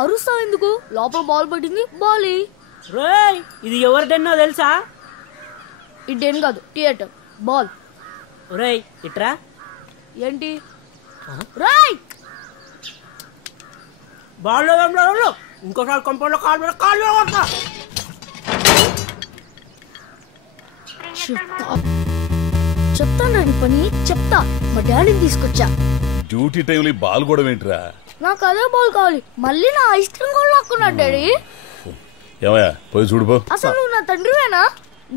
అరుస్తావు ఎందుకు? లోపల బాల్ పడింది, బాల్. రేయ్, ఇది ఎవరి డెన్నో తెలుసా? ఈ డెన్ కాదు, థియేటర్. బాల్. రేయ్ ఇట్రా. ఏంటి? రేయ్ బాల్ ఇంకోసారి కంపౌండ్ లో కాళ్ళు కొడతా. చెప్తాను రండి పని, చెప్తా. మా డాడీని తీసుకొచ్చా. డ్యూటీ టైంలో బాల్ కూడా ఏంట్రా? నాకు అదే బాల్ కావాలి. మళ్ళీ నా ఐస్ క్రీమ్ కూడా లాక్కున్నాడు డాడీ. ఏమయ్యా పోయి చూడుపో. అసలు నువ్వు నా తండ్రివేనా?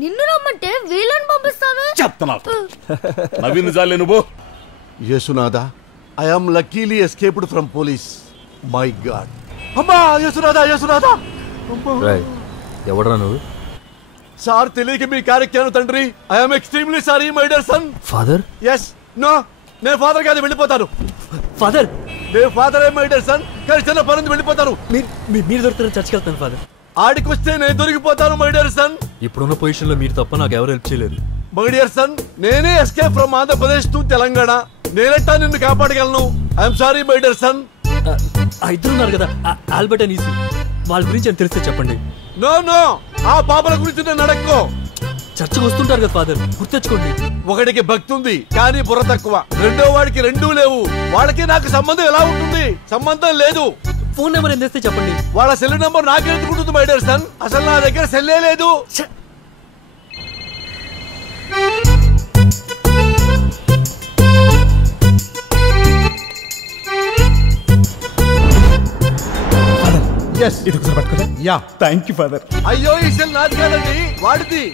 నిన్ను రమ్మంటే వీళ్ళని పంపిస్తావే. చెప్తున్నా నవీన్ జాలే నువ్వు. Yesunatha, I am luckily escaped from police. My god. అమ్మా యేసునాథ, యేసునాథ. ఎవడరా నువ్వు? సార్ తెలియక మీ కార్యక్రమం తండ్రి. I am extremely sorry my dear son. Father? Yes. No, నేను ఫాదర్ కాదు, వెళ్ళిపోతాను. ఫాదర్? నేను ఫాదర్ మై డియర్ సన్, కానీ చిన్న పని వెళ్ళిపోతాను. మీరు దొరుకుతారని చర్చికి వెళ్తాను ఫాదర్. ఆడికి వస్తే నేను దొరికిపోతాను మై డియర్ సన్. ఇప్పుడున్న పొజిషన్ లో మీరు తప్ప నాకు ఎవరు హెల్ప్ చేయలేదు. మై డియర్ సన్, నేనే escape from Andhra Pradesh to Telangana. నేనెట్టా నిన్ను కాపాడగలను. I'm sorry my dear son. ఇద్దరున్నారు కదా, ఆల్బర్ట్ అండ్ ఈసు, వాళ్ళ గురించి అని తెలిస్తే చెప్పండి. నో నో, ఆ పాపల గురించి నేను అడక్కో. చర్చకు వస్తుంటారు కదా ఫాదర్, గుర్తెచ్చుకోండి. ఒకడికి భక్తి ఉంది కానీ బుర్ర తక్కువ. రెండో వాడికి రెండూ లేవు. వాళ్ళకి నాకు సంబంధం ఎలా ఉంటుంది? సంబంధం లేదు. ఫోన్ నెంబర్ ఏం తెస్తే చెప్పండి. వాళ్ళ సెల్ నెంబర్ నాకెందుకుంటుంది మై డియర్ సన్? అసలు నా దగ్గర సెల్లే లేదు. ఇది ఒకసారి పట్టుకోలే. Yeah, thank you father. అయ్యో, ఈ సెల్ నాది కాదండి, వాడిది.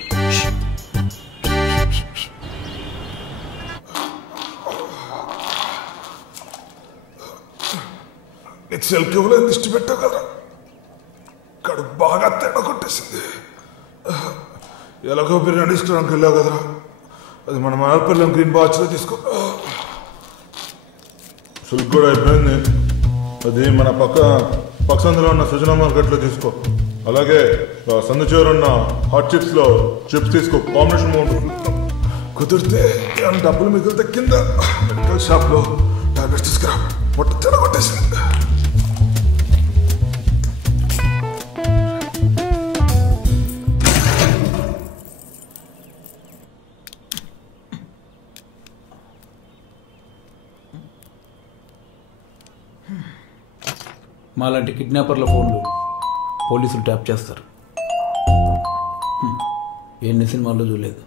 నీకు సెల్ కేబుల్ దిష్టి పెట్టావు కదా, కడుపు బాగా తేడా కొట్టేసింది. ఎలాగో బిర్యానీ తీసుకురానికి వెళ్ళావు కదరా, అది మన మనపల్లం గ్రీన్ బాచ్లో తీసుకో. సులుకు కూడా అయిపోయింది. అది మన పక్క సందులో ఉన్న సృజన మార్కెట్లో తీసుకో. అలాగే సందు చివరి ఉన్న హాట్ చిప్స్ లో చిప్స్ తీసుకో, కాంబినేషన్ బాగుంటుంది. కుదిరితే డబ్బులు మిగిలితే కింద మెడికల్ షాప్ లో టాబ్లెట్స్ తీసుకురా, పొట్ట తేడా కొట్టేసింది. మాలాంటి కిడ్నాపర్ల ఫోన్లు పోలీసులు ట్యాప్ చేస్తారు. ఎన్ని సినిమాల్లో చూడలేదు,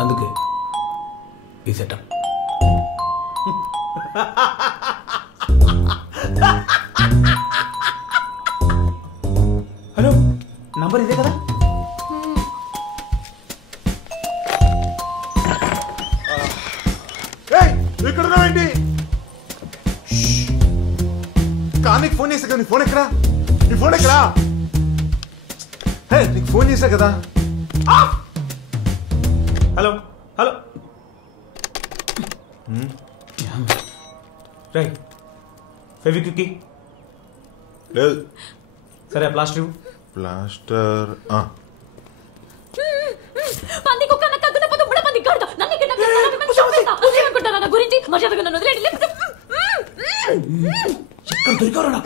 అందుకే ఈ సెటప్. హలో, నంబర్ ఇదే కదా? ఇక్కడ ఏంటి? నీకు ఫోన్ చేసా కదా, నీ ఫోన్ ఎక్కడా? నీ ఫోన్ ఎక్కడా? నీకు ఫోన్ చేసా కదా. Hello hello, right. ఫెవిక్విక్ లేదు. సరే, ప్లాస్టర్. ప్లాస్టర్ దొరికారా?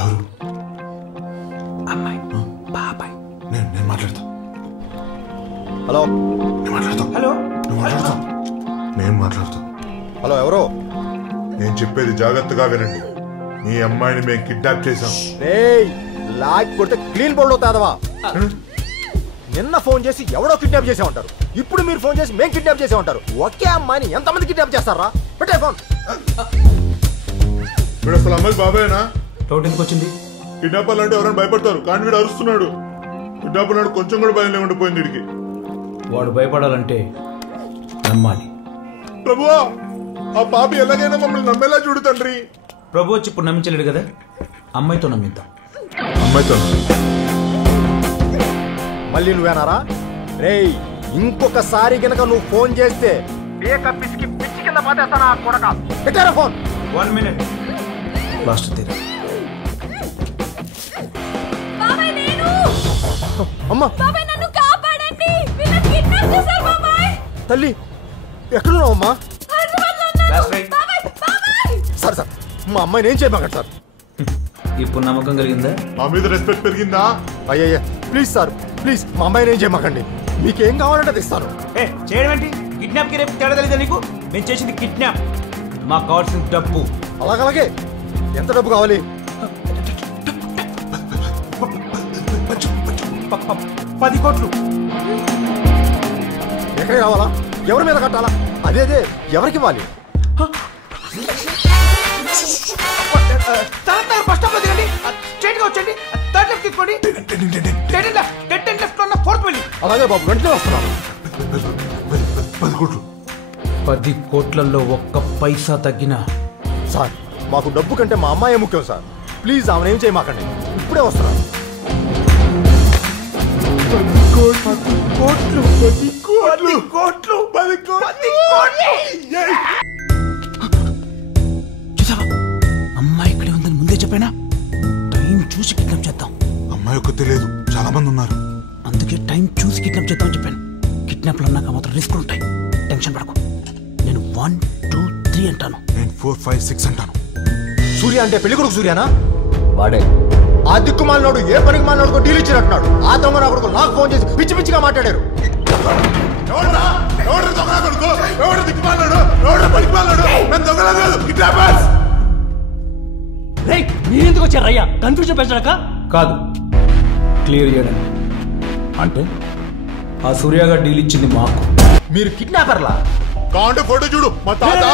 ఎవరు? అమ్మాయి, బాబాయ్. నేను మాట్లాడతా. హలో, నేను మాట్లాడతా. హలో, నువ్వు మాట్లాడతా. నేను మాట్లాడతా. హలో, ఎవరు? నేను చెప్పేది జాగ్రత్తగా వినండి. నీ అమ్మాయిని మేము కిడ్నాప్ చేశాం. లాక్ కొడితే క్లీన్ బోల్డ్ అవుతాదవా? నిన్న ఫోన్ చేసి ఎవడో కిడ్నాప్ చేసే ఉంటారు, ఇప్పుడు మీరు ఫోన్ చేసి మేము కిడ్నాప్ చేసే ఉంటారు. ఒకే అమ్మాయిని ఎంతమంది కిడ్నాప్ చేస్తారా? పెట్టే ఫోన్. వీడు అసలు అమ్మాయి బాబాయేనా? డౌట్ ఎందుకు వచ్చింది? కిడ్నాపర్లు అంటే ఎవరైనా భయపడతారు, కానీ వీడు అరుస్తున్నాడు. కిడ్నాపర్ నాడు కొంచెం కూడా భయం లేకుండా పోయింది వీడికి. వాడు భయపడాలంటే నమ్మాలి. ప్రభువా, ఆ పాపి ఎలాగైనా మమ్మల్ని నమ్మేలా చూడు తండ్రి. ప్రభు వచ్చి ఇప్పుడు నమ్మించలేడు కదా, అమ్మాయితో నమ్మిద్దాం. అమ్మాయితో మళ్ళీ నువ్వేనారా? రేయ్, ఇంకొకసారి గనక నువ్వు ఫోన్ చేస్తే పిచ్చి కింద పాతేస్తానా కొడక. పెట్టారా ఫోన్? 1 minute. లాస్ట్ తీరు. అమ్మా, తల్లి ఎక్కడున్నావు అమ్మా? సార్ సార్ మా అమ్మాయిని ఏం చేయమాకండి సార్. ఇప్పుడు నమ్మకం కలిగిందా? నా మీద రెస్పెక్ట్ పెరిగిందా? అయ్యయ్యా ప్లీజ్ సార్ ప్లీజ్ మా అమ్మాయిని ఏం చేయమాకండి. మీకేం కావాలంటే అది ఇస్తాను. చేయడం ఏంటి? కిడ్నాప్ కి రేపు తేడా తెలీదా నీకు? మేము చేసింది కిడ్నాప్. మాకు కావాల్సిన డబ్బు. అలాగే ఎంత డబ్బు కావాలి? 10 కోట్లు. ఎక్కడికి రావాలా? ఎవరి మీద కట్టాలా? అదే ఎవరికి ఇవ్వాలి? బస్ స్టాప్ లో దిగండి, స్ట్రైట్ గా వచ్చండి, థర్డ్ లెఫ్ట్ తీసుకోండి, డెడ్ లెఫ్ట్ లో ఫోర్త్ వెళ్ళి. అలాగే బాబు వెంటనే వస్తున్నాను. 10 కోట్లు. 10 కోట్లలో ఒక్క పైసా తగ్గినా సార్ మాకు డబ్బు కంటే మా అమ్మాయి ముఖ్యం సార్. ప్లీజ్ ఆమెను ఏం చేయమాకండి. ఇప్పుడే వస్తున్నాను. 10 కోట్లు. చూసావా అమ్మాయి ఇక్కడే ఉందని ముందే చెప్పానా? టైం చూసి కిడ్నాప్ చేద్దాం. అమ్మాయి ఒక్క తెలియదు, చాలా మంది ఉన్నారు. అందుకే టైం చూసి కిడ్నాప్ చేద్దామని చెప్పాను. కిడ్నాప్ లో ఉన్నాక మాత్రం రిస్క్ ఉంటాయి. టెన్షన్ పడకు. నేను 1, 2, 3 అంటాను. నేను 4, 5, 6 అంటాను. సూర్య అంటే పెళ్లి కొడుకు సూర్యానా? వాడే. ఆ దిక్కుమాలినోడు ఏ పనికి మాలినోడుకో డీల్ ఇచ్చినట్టున్నాడు. ఆ దొంగ నా కొడుకు నాకు ఫోన్ చేసి పిచ్చి పిచ్చిగా మాట్లాడారు. మీరెందుకు వచ్చారు అయ్యా? కన్ఫ్యూజన్ పెంచడాక కాదు, క్లియర్ చేయడానికి. అంటే ఆ సూర్యగా డీల్ ఇచ్చింది మాకు. మీరు కిడ్నాపర్లా? కాంటే ఫోటో చూడు, మా తాత.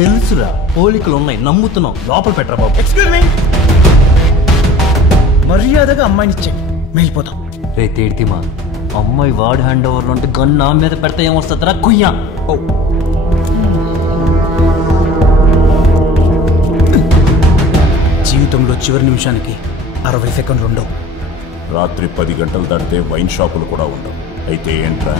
తెలుసురా, పోలికలు ఉన్నాయి, నమ్ముతున్నాం. లోపల పెట్టరా బాబు. Excuse me. మర్యాదగా అమ్మాయిని ఇచ్చేయండి, వెళ్ళిపోతాం. రే తేడ్తిమా, అమ్మాయి వాడి హ్యాండ్ ఓవర్ లో ఉంటే గన్ నా మీద పెడితే ఏమొస్తుందిరా కుయ్యా? ఓ జీవితంలో చివరి నిమిషానికి 60 సెకండ్లు ఉండవు. రాత్రి 10 గంటలు దాటితే వైన్ షాపులు కూడా ఉండవు. అయితే ఏంట్రా?